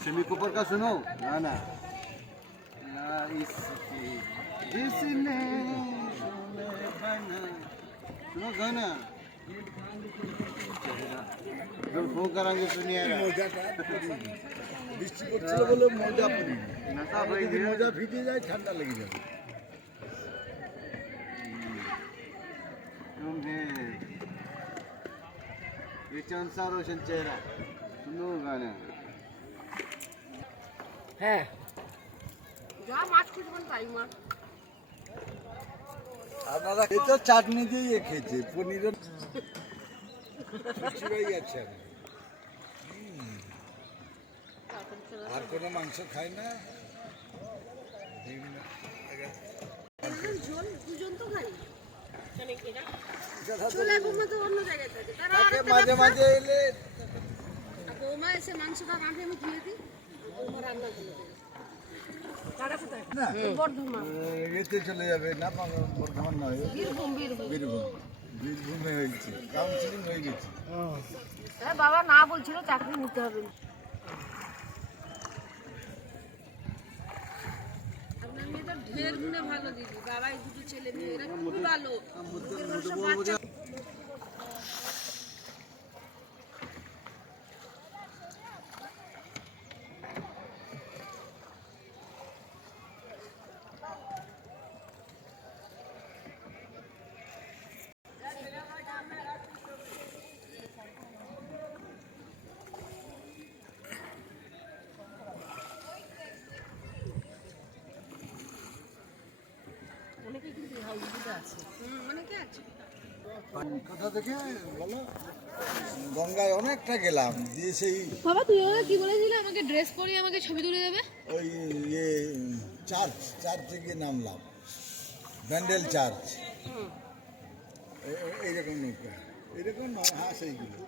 semi Cooper का सुनो गाना ना इसकी जिसने सुनो गाना जब फोन करेंगे सुनिए বৃষ্টি করছিল বলে মজা পড়ি যদি মজা ভিজে যায় ঠান্ডা লেগে যাবে ये चांसा रोशन चेहरा सुनो गाना হ্যাঁ যা মাছ খুঁজবেন তাই মাছ আপনারা এই তো চাটনি দিয়ে খেয়েছে পনিরের খিচুড়ি আছে আর কোনো মাংস খায় না ঝোল দুজন তো খাই চলে বৌমা তো অন্য জায়গায় থাকে তারা মাঝে মাঝে এলে বৌমা এসে মাংসটা রাঁধে আমি ধুয়ে দিই বৌমা রান্না করে দেয় না বর্ধমান এতে চলে যাবে না বর্ধমান নয় বীরভূম বীরভূমে হয়েছে কাউন্সিলিং হয়ে গেছে হ্যাঁ বাবা না বলছিল চাকরি নিতে হবে আপনার মেয়েটা ঢের গুণে ভালো দিদি বাবা এই দুটো ছেলে মেয়ে এরা খুবই ভালো সব বাচ্চা অনেকে কিন্তু হাউসগুলো আছে অনেকে আছে কোথা থেকে বলো গঙ্গায় অনেকটা গেলাম দিয়ে সেই বাবা তুই ওকে কি বলেছিলি আমাকে ড্রেস পরিয়ে আমাকে ছবি তুলে দেবে ওই চার্চে গিয়ে নামলাম ব্যান্ডেল চার্চ এইরকম নৌকা এরকম নয় হ্যাঁ সেইগুলো